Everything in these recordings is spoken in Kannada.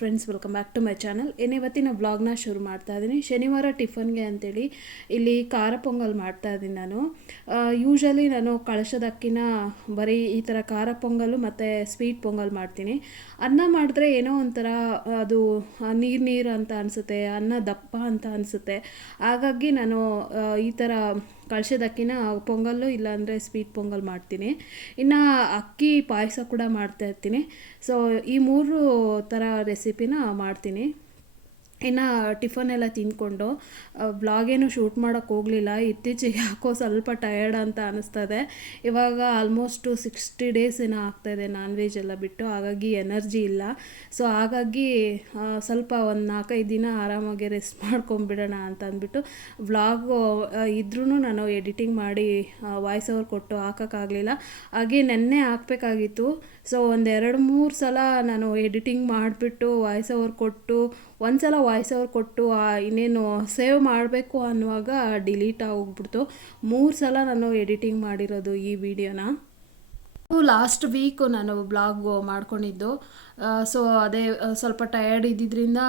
Friends welcome back to my channel ಏನೇ ಇವತ್ತಿನ ಬ್ಲಾಗ್ನ ಶುರು ಮಾಡ್ತಾ ಇದ್ದೀನಿ ಶನಿವಾರ ಟಿಫನ್ಗೆ ಅಂತೇಳಿ ಇಲ್ಲಿ ಖಾರ ಪೊಂಗಲ್ ಮಾಡ್ತಾ ಇದ್ದೀನಿ ನಾನು. ಯೂಶಲಿ ನಾನು ಕಳಶದ ಅಕ್ಕಿನ ಬರೀ ಈ ಥರ ಖಾರ ಪೊಂಗಲು ಮತ್ತು ಸ್ವೀಟ್ ಪೊಂಗಲ್ ಮಾಡ್ತೀನಿ. ಅನ್ನ ಮಾಡಿದ್ರೆ ಏನೋ ಒಂಥರ ಅದು ನೀರು ನೀರು ಅಂತ ಅನಿಸುತ್ತೆ, ಅನ್ನ ದಪ್ಪ ಅಂತ ಅನಿಸುತ್ತೆ. ಹಾಗಾಗಿ ನಾನು ಈ ಥರ ಕಳಶದ ಅಕ್ಕಿನ ಪೊಂಗಲ್ಲು ಇಲ್ಲಾಂದರೆ ಸ್ವೀಟ್ ಪೊಂಗಲ್ ಮಾಡ್ತೀನಿ. ಇನ್ನು ಅಕ್ಕಿ ಪಾಯಸ ಕೂಡ ಮಾಡ್ತಾ ಇರ್ತೀನಿ. ಸೊ ಈ ಮೂರು ಥರ ರೆಸಿಪಿನ ಮಾಡ್ತೀನಿ. ಇನ್ನು ಟಿಫನ್ ಎಲ್ಲ ತಿಂದ್ಕೊಂಡು ಬ್ಲಾಗೇನು ಶೂಟ್ ಮಾಡೋಕ್ಕೆ ಹೋಗಲಿಲ್ಲ. ಇತ್ತೀಚೆಗೆ ಯಾಕೋ ಸ್ವಲ್ಪ ಟಯರ್ಡ್ ಅಂತ ಅನಿಸ್ತದೆ. ಇವಾಗ ಆಲ್ಮೋಸ್ಟು ಸಿಕ್ಸ್ಟಿ ಡೇಸ್ ಏನೋ ಆಗ್ತಾಯಿದೆ ನಾನ್ ವೆಜ್ ಎಲ್ಲ ಬಿಟ್ಟು. ಹಾಗಾಗಿ ಎನರ್ಜಿ ಇಲ್ಲ. ಸೊ ಹಾಗಾಗಿ ಸ್ವಲ್ಪ ಒಂದು ನಾಲ್ಕೈದು ದಿನ ಆರಾಮಾಗಿ ರೆಸ್ಟ್ ಮಾಡ್ಕೊಂಬಿಡೋಣ ಅಂತ ಅಂದ್ಬಿಟ್ಟು ವ್ಲಾಗು ಇದ್ರೂ ನಾನು ಎಡಿಟಿಂಗ್ ಮಾಡಿ ವಾಯ್ಸ್ ಓವರ್ ಕೊಟ್ಟು ಹಾಕೋಕ್ಕಾಗಲಿಲ್ಲ ಹಾಗೆ ನೆನ್ನೆ ಹಾಕಬೇಕಾಗಿತ್ತು. ಸೊ ಒಂದೆರಡು ಮೂರು ಸಲ ನಾನು ಎಡಿಟಿಂಗ್ ಮಾಡಿಬಿಟ್ಟು ವಾಯ್ಸ್ ಓವರ್ ಕೊಟ್ಟು ಒಂದು ಸಲ ವಾಯ್ಸ್ ಓವರ್ ಕೊಟ್ಟು ಇನ್ನೇನು ಸೇವ್ ಮಾಡಬೇಕು ಅನ್ನುವಾಗ ಡಿಲೀಟ್ ಆಗೋಗ್ಬಿಡ್ತು. ಮೂರು ಸಲ ನಾನು ಎಡಿಟಿಂಗ್ ಮಾಡಿರೋದು ಈ ವಿಡಿಯೋನ ಲಾಸ್ಟ್ ವೀಕು ನಾನು ಬ್ಲಾಗ್ ಮಾಡ್ಕೊಂಡಿದ್ದು. ಸೊ ಅದೇ ಸ್ವಲ್ಪ ಟಯರ್ಡ್ ಇದ್ದಿದ್ದರಿಂದ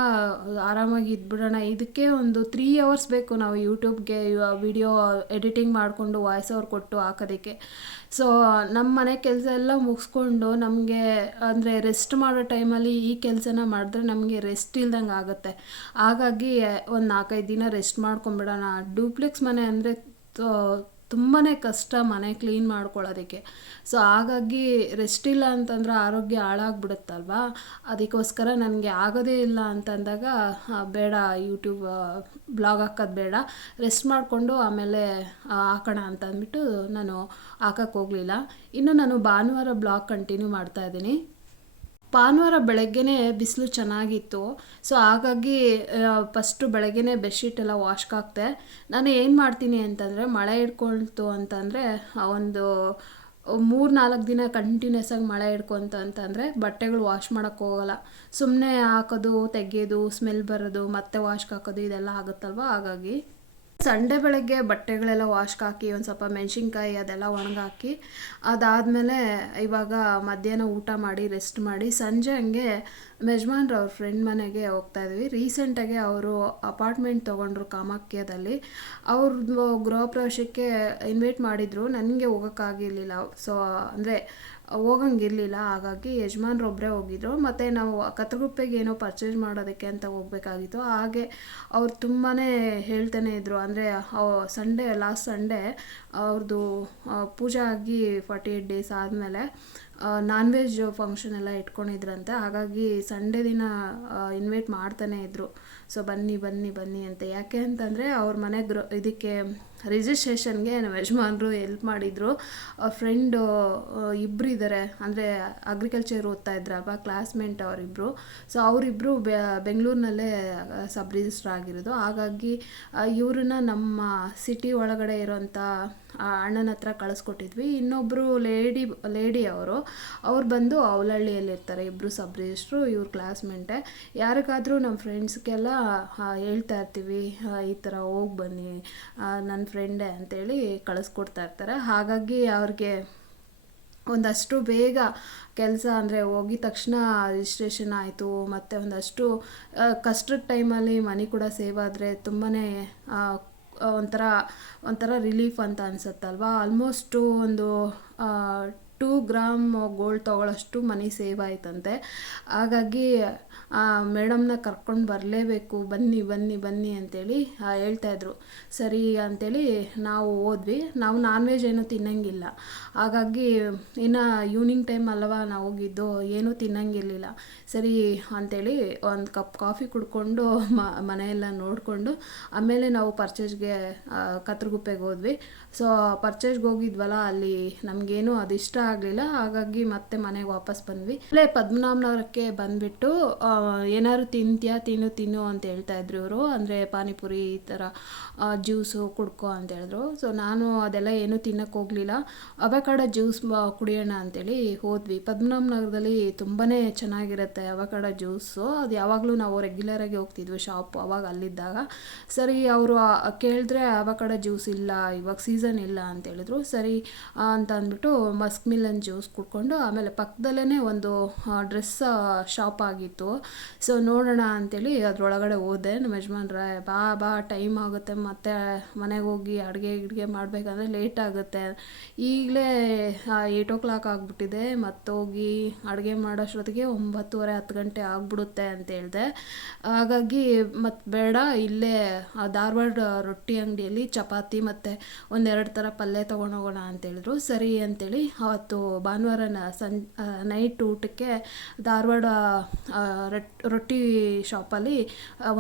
ಆರಾಮಾಗಿ ಇದ್ಬಿಡೋಣ. ಇದಕ್ಕೆ ಒಂದು ತ್ರೀ ಅವರ್ಸ್ ಬೇಕು ನಾವು ಯೂಟ್ಯೂಬ್ಗೆ ವಿಡಿಯೋ ಎಡಿಟಿಂಗ್ ಮಾಡಿಕೊಂಡು ವಾಯ್ಸ್ ಓವರ್ ಕೊಟ್ಟು ಹಾಕೋದಕ್ಕೆ. ಸೊ ನಮ್ಮ ಮನೆ ಕೆಲಸ ಎಲ್ಲ ಮುಗಿಸ್ಕೊಂಡು ನಮಗೆ, ಅಂದರೆ ರೆಸ್ಟ್ ಮಾಡೋ ಟೈಮಲ್ಲಿ ಈ ಕೆಲಸನ ಮಾಡಿದ್ರೆ ನಮಗೆ ರೆಸ್ಟ್ ಇಲ್ದಂಗೆ ಆಗುತ್ತೆ. ಹಾಗಾಗಿ ಒಂದು ನಾಲ್ಕೈದು ದಿನ ರೆಸ್ಟ್ ಮಾಡ್ಕೊಂಬಿಡೋಣ. ಡೂಪ್ಲೆಕ್ಸ್ ಮನೆ ಅಂದರೆ ತುಂಬಾ ಕಷ್ಟ ಮನೆ ಕ್ಲೀನ್ ಮಾಡ್ಕೊಳ್ಳೋದಕ್ಕೆ. ಸೊ ಹಾಗಾಗಿ ರೆಸ್ಟ್ ಇಲ್ಲ ಅಂತಂದ್ರೆ ಆರೋಗ್ಯ ಹಾಳಾಗ್ಬಿಡುತ್ತಲ್ವಾ? ಅದಕ್ಕೋಸ್ಕರ ನನಗೆ ಆಗೋದೇ ಇಲ್ಲ ಅಂತಂದಾಗ ಬೇಡ ಯೂಟ್ಯೂಬ್ ಬ್ಲಾಗ್ ಹಾಕೋದು ಬೇಡ. ರೆಸ್ಟ್ ಮಾಡಿಕೊಂಡು ಆಮೇಲೆ ಹಾಕೋಣ ಅಂತ ಅಂದ್ಬಿಟ್ಟು ನಾನು ಹಾಕಕ್ಕೆ ಹೋಗಲಿಲ್ಲ. ಇನ್ನು ನಾನು ಭಾನುವಾರ ಬ್ಲಾಗ್ ಕಂಟಿನ್ಯೂ ಮಾಡ್ತಾ ಇದ್ದೀನಿ. ಭಾನುವಾರ ಬೆಳಗ್ಗೆನೇ ಬಿಸಿಲು ಚೆನ್ನಾಗಿತ್ತು. ಸೊ ಹಾಗಾಗಿ ಫಸ್ಟು ಬೆಳಗ್ಗೆನೇ ಬೆಡ್ಶೀಟ್ ಎಲ್ಲ ವಾಶ್ಗೆ ಹಾಕ್ತೆ ನಾನು ಏನು ಮಾಡ್ತೀನಿ ಅಂತಂದರೆ, ಮಳೆ ಹಿಡ್ಕೊಳ್ತು ಅಂತಂದರೆ ಒಂದು ಮೂರು ನಾಲ್ಕು ದಿನ ಕಂಟಿನ್ಯೂಸ್ ಆಗಿ ಮಳೆ ಹಿಡ್ಕೊಂತ ಅಂತಂದರೆ, ಬಟ್ಟೆಗಳು ವಾಶ್ ಮಾಡೋಕ್ಕೆ ಹೋಗಲ್ಲ. ಸುಮ್ಮನೆ ಹಾಕೋದು, ತೆಗೆಯೋದು ಸ್ಮೆಲ್ ಬರೋದು, ಮತ್ತೆ ವಾಶ್ಗೆ ಹಾಕೋದು, ಇದೆಲ್ಲ ಆಗುತ್ತಲ್ವ? ಹಾಗಾಗಿ ಸಂಡೇ ಬೆಳಗ್ಗೆ ಬಟ್ಟೆಗಳೆಲ್ಲ ವಾಶ್ಗೆ ಹಾಕಿ ಒಂದು ಸ್ವಲ್ಪ ಮೆಣಸಿನ್ಕಾಯಿ ಅದೆಲ್ಲ ಒಣಗಾಕಿ, ಅದಾದಮೇಲೆ ಇವಾಗ ಮಧ್ಯಾಹ್ನ ಊಟ ಮಾಡಿ ರೆಸ್ಟ್ ಮಾಡಿ, ಸಂಜೆ ಹಂಗೆ ಮೆಜ್ಮಾನ್ರ ಅವ್ರ ಫ್ರೆಂಡ್ ಮನೆಗೆ ಹೋಗ್ತಾ ಇದ್ವಿ. ರೀಸೆಂಟಾಗಿ ಅವರು ಅಪಾರ್ಟ್ಮೆಂಟ್ ತೊಗೊಂಡ್ರು ಕಾಮಾಖ್ಯದಲ್ಲಿ. ಅವ್ರ ಗೃಹ ಪ್ರವೇಶಕ್ಕೆ ಇನ್ವೈಟ್ ಮಾಡಿದರು. ನನಗೆ ಹೋಗೋಕ್ಕಾಗಿರಲಿಲ್ಲ. ಸೊ ಅಂದರೆ ಹೋಗಂಗಿರಲಿಲ್ಲ. ಹಾಗಾಗಿ ಯಜಮಾನ್ರು ಒಬ್ಬರೇ ಹೋಗಿದ್ರು. ಮತ್ತು ನಾವು ಕತ್ರಗುಪ್ಪೆಗೆ ಏನೋ ಪರ್ಚೇಸ್ ಮಾಡೋದಕ್ಕೆ ಅಂತ ಹೋಗಬೇಕಾಗಿತ್ತು. ಹಾಗೆ ಅವ್ರು ತುಂಬಾ ಹೇಳ್ತಾನೆ ಇದ್ದರು ಅಂದರೆ ಸಂಡೇ ಲಾಸ್ಟ್ ಸಂಡೇ ಅವ್ರದ್ದು ಪೂಜೆ ಆಗಿ ಫಾರ್ಟಿ ಏಯ್ಟ್ ಡೇಸ್ ಆದಮೇಲೆ ನಾನ್ ವೆಜ್ ಫಂಕ್ಷನ್ ಎಲ್ಲ ಇಟ್ಕೊಂಡಿದ್ರಂತೆ. ಹಾಗಾಗಿ ಸಂಡೇ ದಿನ ಇನ್ವೈಟ್ ಮಾಡ್ತಾನೆ ಇದ್ದರು ಸೊ ಬನ್ನಿ ಬನ್ನಿ ಬನ್ನಿ ಅಂತ. ಯಾಕೆ ಅಂತಂದರೆ, ಅವ್ರ ಮನೆ ಇದಕ್ಕೆ ರಿಜಿಸ್ಟ್ರೇಷನ್ಗೆ ನಮ್ಮ ಯಜಮಾನರು ಹೆಲ್ಪ್ ಮಾಡಿದರು. ಫ್ರೆಂಡು ಇಬ್ಬರು ಇದ್ದಾರೆ ಅಂದರೆ ಅಗ್ರಿಕಲ್ಚರ್ ಓದ್ತಾ ಇದ್ರಲ್ವ ಕ್ಲಾಸ್ಮೇಟ್ ಅವರಿಬ್ಬರು ಸೊ ಅವರಿಬ್ಬರು ಬೆಂಗಳೂರಿನಲ್ಲೇ ಸಬ್ ರಿಜಿಸ್ಟರ್ ಆಗಿರೋದು. ಹಾಗಾಗಿ ಇವ್ರನ್ನ ನಮ್ಮ ಸಿಟಿ ಒಳಗಡೆ ಇರೋಂಥ ಅಣ್ಣನ ಹತ್ರ ಕಳಿಸ್ಕೊಟ್ಟಿದ್ವಿ. ಇನ್ನೊಬ್ಬರು ಲೇಡಿ ಲೇಡಿ ಅವರು, ಅವ್ರು ಬಂದು ಅವಲಹಳ್ಳಿಯಲ್ಲಿರ್ತಾರೆ ಇಬ್ಬರು ಸಬ್ ರಿಜಿಸ್ಟ್ರು, ಇವ್ರ ಕ್ಲಾಸ್ಮೇಟೆ. ಯಾರಿಗಾದರೂ ನಮ್ಮ ಫ್ರೆಂಡ್ಸ್ಗೆಲ್ಲ ಹೇಳ್ತಾ ಇರ್ತೀವಿ ಈ ಥರ ಹೋಗಿ ಬನ್ನಿ ನನ್ನ ಫ್ರೆಂಡೇ ಅಂತೇಳಿ ಕಳಿಸ್ಕೊಡ್ತಾ ಇರ್ತಾರೆ. ಹಾಗಾಗಿ ಅವ್ರಿಗೆ ಒಂದಷ್ಟು ಬೇಗ ಕೆಲಸ ಅಂದರೆ ಹೋಗಿದ ತಕ್ಷಣ ರಿಜಿಸ್ಟ್ರೇಷನ್ ಆಯಿತು. ಮತ್ತು ಒಂದಷ್ಟು ಕಷ್ಟದ ಟೈಮಲ್ಲಿ ಮನಿ ಕೂಡ ಸೇವ್ ಆದರೆ ತುಂಬಾ ಒಂಥರ ಒಂಥರ ರಿಲೀಫ್ ಅಂತ ಅನಿಸುತ್ತಲ್ವಾ? ಆಲ್ಮೋಸ್ಟು ಒಂದು ಟೂ ಗ್ರಾಮ್ ಗೋಲ್ಡ್ ತೊಗೊಳ್ಳೋಷ್ಟು ಮನಿ ಸೇವ್ ಆಯ್ತಂತೆ. ಹಾಗಾಗಿ ಮೇಡಮ್ನ ಕರ್ಕೊಂಡು ಬರಲೇಬೇಕು. ಬನ್ನಿ ಬನ್ನಿ ಬನ್ನಿ ಅಂತೇಳಿ ಆ, ಹೇಳ್ತಾಯಿದ್ರು ಸರಿ ಅಂತೇಳಿ ನಾವು ಹೋದ್ವಿ. ನಾವು ನಾನ್ ವೆಜ್ ಏನೂ ತಿನ್ನಂಗಿಲ್ಲ. ಹಾಗಾಗಿ ಇನ್ನು ಈವ್ನಿಂಗ್ ಟೈಮ್ ಅಲ್ವಾ ನಾವು ಹೋಗಿದ್ದು ಏನೂ ತಿನ್ನಂಗಿರಲಿಲ್ಲ. ಸರಿ ಅಂತೇಳಿ ಒಂದು ಕಪ್ ಕಾಫಿ ಕುಡ್ಕೊಂಡು ಮನೆಯೆಲ್ಲ ನೋಡಿಕೊಂಡು ಆಮೇಲೆ ನಾವು ಪರ್ಚೇಸ್ಗೆ ಕತ್ರಗುಪ್ಪೆಗೆ ಹೋದ್ವಿ. ಸೊ ಪರ್ಚೇಸ್ಗೆ ಹೋಗಿದ್ವಲ್ಲ, ಅಲ್ಲಿ ನಮಗೇನು ಅದು ಇಷ್ಟ ಆಗಲಿಲ್ಲ. ಹಾಗಾಗಿ ಮತ್ತೆ ಮನೆಗೆ ವಾಪಸ್ ಬಂದ್ವಿ. ಅಲ್ಲೇ ಪದ್ಮನಾಭನಗರಕ್ಕೆ ಬಂದುಬಿಟ್ಟು ಏನಾದ್ರು ತಿಂತೀಯಾ, ತಿನ್ನು ತಿನ್ನು ಅಂತ ಹೇಳ್ತಾ ಇದ್ರು ಇವರು. ಅಂದರೆ ಪಾನಿಪುರಿ ಈ ಥರ ಜ್ಯೂಸು ಕುಡ್ಕೊ ಅಂತ ಹೇಳಿದ್ರು. ಸೊ ನಾನು ಅದೆಲ್ಲ ಏನೂ ತಿನ್ನಕ್ಕೆ ಹೋಗಲಿಲ್ಲ. ಅವಕಾಡ ಜ್ಯೂಸ್ ಕುಡಿಯೋಣ ಅಂತೇಳಿ ಹೋದ್ವಿ. ಪದ್ಮನಾಭನಗರದಲ್ಲಿ ತುಂಬಾ ಚೆನ್ನಾಗಿರುತ್ತೆ ಅವಕಾಡ ಜ್ಯೂಸು ಅದು ಯಾವಾಗಲೂ ನಾವು ರೆಗ್ಯುಲರಾಗಿ ಹೋಗ್ತಿದ್ವಿ ಶಾಪ್ ಅವಾಗ ಅಲ್ಲಿದ್ದಾಗ. ಸರಿ, ಅವರು ಕೇಳಿದ್ರೆ ಅವಕಾಡ ಜ್ಯೂಸ್ ಇಲ್ಲ. ಇವಾಗ ಸೀಸನ್ ಇಲ್ಲ ಅಂತ ಹೇಳಿದ್ರು. ಸರಿ ಅಂತ ಅಂದ್ಬಿಟ್ಟು ಮಸ್ಕ್ ಮಿಲ್ ಮಿಲನ್ ಜ್ಯೂಸ್ ಕುಡ್ಕೊಂಡು ಆಮೇಲೆ ಪಕ್ಕದಲ್ಲೇ ಒಂದು ಡ್ರೆಸ್ ಶಾಪ್ ಆಗಿತ್ತು. ಸೊ ನೋಡೋಣ ಅಂತೇಳಿ ಅದರೊಳಗಡೆ ಹೋದೆ. ನಮ್ಮ ಯಜಮಾನ್ರೆ, ಬಾ ಬಾ ಟೈಮ್ ಆಗುತ್ತೆ. ಮತ್ತೆ ಮನೆಗೆ ಹೋಗಿ ಅಡುಗೆ ಗಿಡ್ಗೆ ಮಾಡಬೇಕಂದ್ರೆ ಲೇಟ್ ಆಗುತ್ತೆ. ಈಗಲೇ ಏಯ್ಟ್ ಓ ಕ್ಲಾಕ್ ಆಗಿಬಿಟ್ಟಿದೆ. ಮತ್ತೋಗಿ ಅಡುಗೆ ಮಾಡೋಷ್ಟೊತ್ತಿಗೆ ಒಂಬತ್ತುವರೆ, ಹತ್ತು ಗಂಟೆ ಆಗಿಬಿಡುತ್ತೆ ಅಂತ ಹೇಳಿದೆ. ಹಾಗಾಗಿ ಮತ್ತು ಬೇಡ, ಇಲ್ಲೇ ಧಾರವಾಡ ರೊಟ್ಟಿ ಅಂಗಡಿಯಲ್ಲಿ ಚಪಾತಿ ಮತ್ತು ಒಂದೆರಡು ಥರ ಪಲ್ಯ ತೊಗೊಂಡೋಗೋಣ ಅಂತೇಳಿದ್ರು. ಸರಿ ಅಂತೇಳಿ ಅವತ್ತು ಭಾನುವಾರ ಸಂ ನೈಟ್ ಊಟಕ್ಕೆ ಧಾರವಾಡ ರೊಟ್ಟಿ ಶಾಪಲ್ಲಿ